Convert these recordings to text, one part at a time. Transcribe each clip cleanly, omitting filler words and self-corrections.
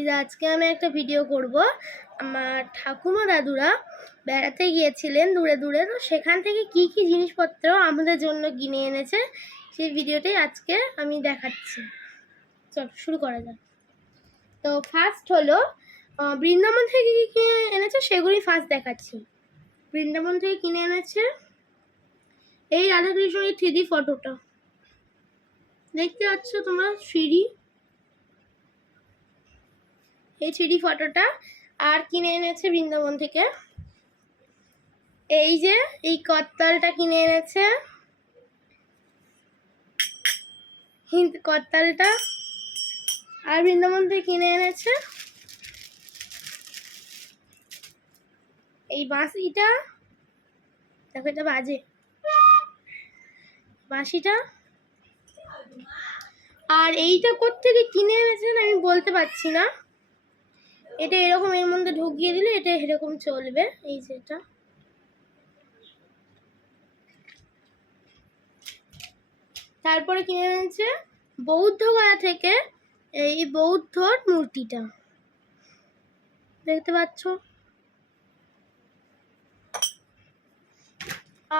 এই যে আজকে আমি একটা ভিডিও করব। আমার ঠাকুমা দাদুরা বেড়াতে গিয়েছিলেন দূরে দূরে, তো সেখান থেকে কি কি জিনিসপত্র আমাদের জন্য কিনে এনেছে সেই ভিডিওটাই আজকে আমি দেখাচ্ছি। চল শুরু করা যাক। তো ফার্স্ট হলো বৃন্দাবন থেকে কি কিনে এনেছে সেগুলি ফার্স্ট দেখাচ্ছি। বৃন্দাবন থেকে কিনে এনেছে এই রাধাকৃষ্ণের 3D ফটোটা, দেখতে পাচ্ছ তোমরা? 3D, এই 3D ফটোটা। আর কিনে এনেছে বৃন্দাবন থেকে এই যে এই করতালটা কিনে এনেছে, করতালটা। আর বৃন্দাবন থেকে কিনে এনেছে এই বাঁশিটা, দেখো এটা বাজে বাঁশিটা। আর এইটা কোত্থেকে কিনে এনেছেন আমি বলতে পারছি না, এটা এরকম এর মধ্যে ঢুকিয়ে দিলে এটা এরকম চলবে। এই যেটা তারপরে কিনে এনেছে বৌদ্ধ গয়া থেকে এই বৌদ্ধর মূর্তিটা, দেখতে পাচ্ছ?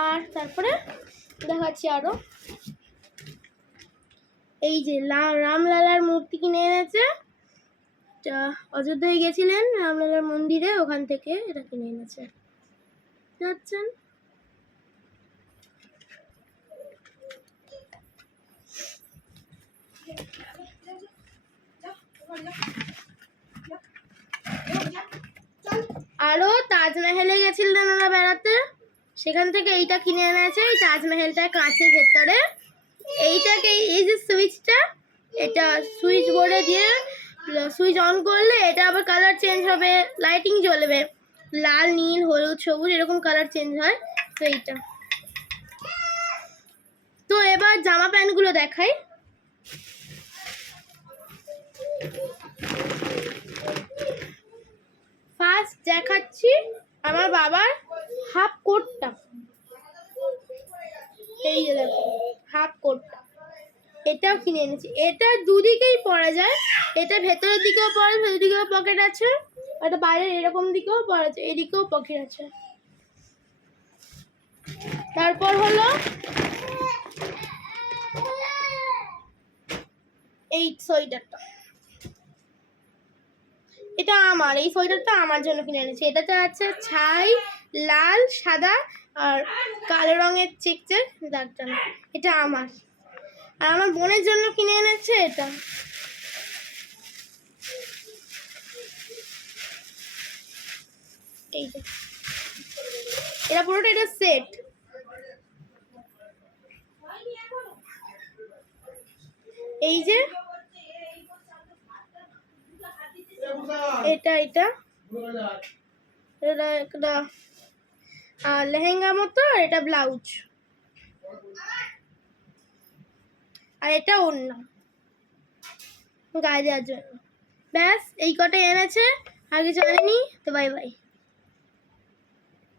আর তারপরে দেখাচ্ছি আরো, এই যে রামলালার মূর্তি কিনে এনেছে। অযোধ্যায় গেছিলেন রামলালার মন্দিরে, ওখান থেকে এটা কিনে এনেছে, যাচ্ছেন। আরো তাজমহলে গেছিলেন ওরা বেড়াতে, সেখান থেকে এইটা কিনে এনেছে। এই তাজমহলটা কাঁচের ভেতরে, এইটাকে এই যে সুইচটা, এটা সুইচ বোর্ডে দিয়ে সুইচ অন করলে এটা আবার কালার চেঞ্জ হবে, লাইটিং জ্বলবে, লাল নীল হলুদ সবুজ এরকম কালার চেঞ্জ হয়। তো এইটা, তো এবার জামা প্যান্ট গুলো দেখাই। ফার্স্ট দেখাচ্ছি আমার বাবার হাফ কোটটা, এই যে দেখো হাফ কোটটা, এটাও কিনে এনেছি। এটা দুদিকেই পরা যায়, এটা ভেতরের দিকেও পরা যায়, ভেতরের দিকেও পকেট আছে, এটা বাইরের এরকম দিকেও পরা যায়, এদিকেও পকেট আছে। তারপর হলো এই সোয়েটারটা, এটা আমার, এই সোয়েটারটা আমার জন্য কিনে এনেছি। এটাতে আছে ছাই, লাল, সাদা আর কালো রঙের চেক চেক দাগটা, এটা আমার। আর আমার বোনের জন্য কিনে এনেছে এটা, এই যে এটা পুরোটা, এটা সেট। এই যে এটা এটা একটা লেহেঙ্গা মতো, আর এটা ব্লাউজ, আর এটা ওড়না গায়ে দেওয়ার জন্য। ব্যাস এই কটাই এনেছে, আগে জানিনি। তো বাই বাই।